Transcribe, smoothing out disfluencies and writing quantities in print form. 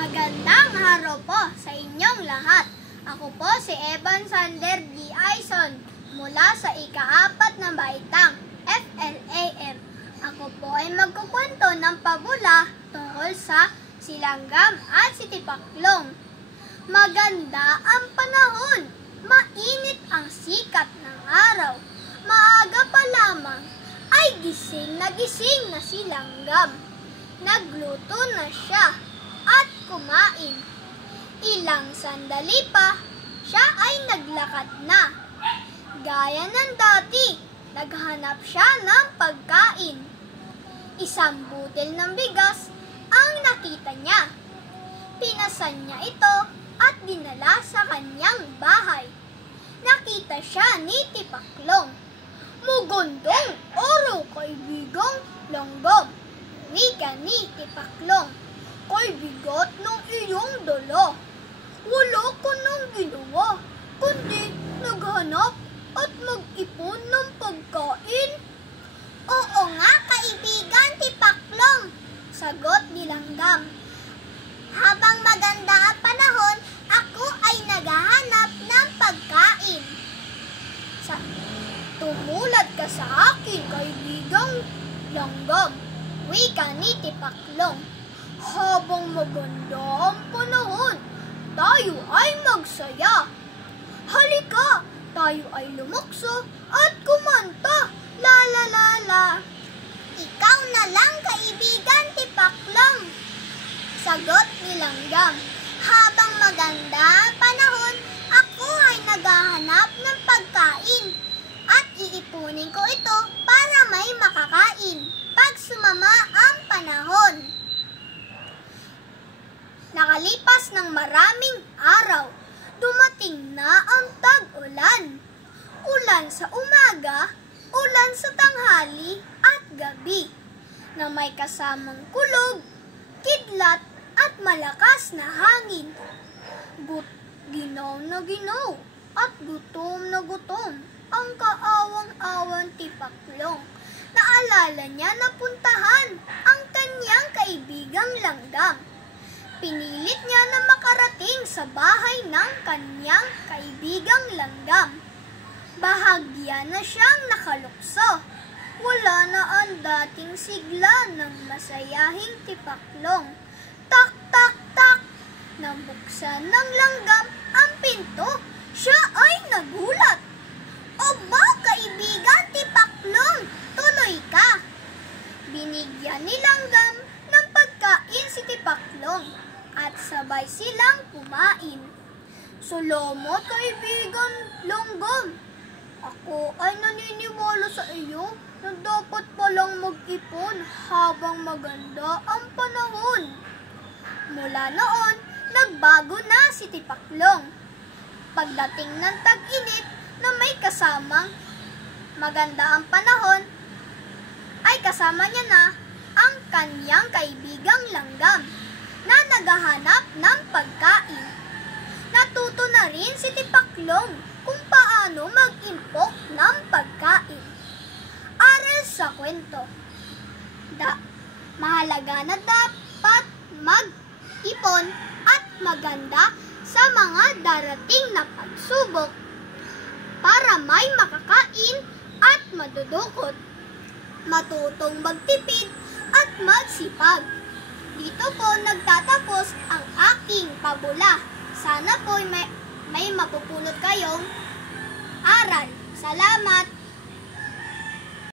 Magandang araw po sa inyong lahat. Ako po si Evan Sander D. Aison mula sa ika-4 na baitang FLAM. Ako po ay magkukwento ng pabula tungkol sa silanggam at sitipaklong. Maganda ang panahon, mainit ang sikat ng araw. Maaga pa lamang ay gising na silanggam. Nagluto na siya at kumain. Ilang sandali pa, siya ay naglakad na. Gaya ng dati, naghanap siya ng pagkain. Isang butil ng bigas ang nakita niya. Pinasan niya ito at dinala sa kanyang bahay. Nakita siya ni Tipaklong. "Magandang araw, kaibigang langgam," wika ni Tipaklong. "Kay bigat ng iyong dala. Wala ka nang ginawa, kundi naghanap at mag-ipon ng pagkain." "Oo nga, kaibigan Tipaklong," sagot ni Langgam. "Habang maganda ang panahon, ako ay naghahanap ng pagkain." "Tumulad ka sa akin, kaibigang Langgam," wika ni Tipaklong. "Habang maganda ang panahon, tayo ay magsaya. Halika, tayo ay lumukso at kumanta, la la la la." "Ikaw na lang, kaibigan Tipaklong," sagot ni Langgam. "Habang maganda ang panahon, ako ay naghahanap ng pagkain at iipunin ko ito para may makakain pag sumama ang panahon." Nakalipas ng maraming araw, dumating na ang tag-ulan. Ulan sa umaga, ulan sa tanghali at gabi, na may kasamang kulog, kidlat at malakas na hangin. Ginaw na ginaw at gutom na gutom ang kaawang-awang Tipaklong. Naalala niya na puntahan ang kanyang kaibigang Langgam. Pinilit niya na makarating sa bahay ng kanyang kaibigang Langgam. Bahagya na siyang nakalukso. Wala na ang dating sigla ng masayahing Tipaklong. Tak, tak, tak! Nabuksan ng Langgam ang pinto. Siya ay nagulat. "Aba, kaibigan Tipaklong, tuloy ka!" Binigyan ni Langgam ng pagkain si Tipaklong at sabay silang kumain. "Salamat, kaibigan Langgam. Ako ay naniniwala sa iyo na dapat palang mag-ipon habang maganda ang panahon." Mula noon, nagbago na si Tipaklong. Pagdating ng tag-init na may kasamang maganda ang panahon, ay kasama niya na ang kanyang kaibigang Langgam na naghahanap ng pagkain. Natuto na rin si Tipaklong kung paano mag-impok ng pagkain. Aral sa kwento: mahalaga na dapat mag-ipon at maganda sa mga darating na pagsubok para may makakain at madudukot. Matutong magtipid at magsipag. Dito po nagtatapos ang aking pabula. Sana po may mapupulot kayong aral. Salamat!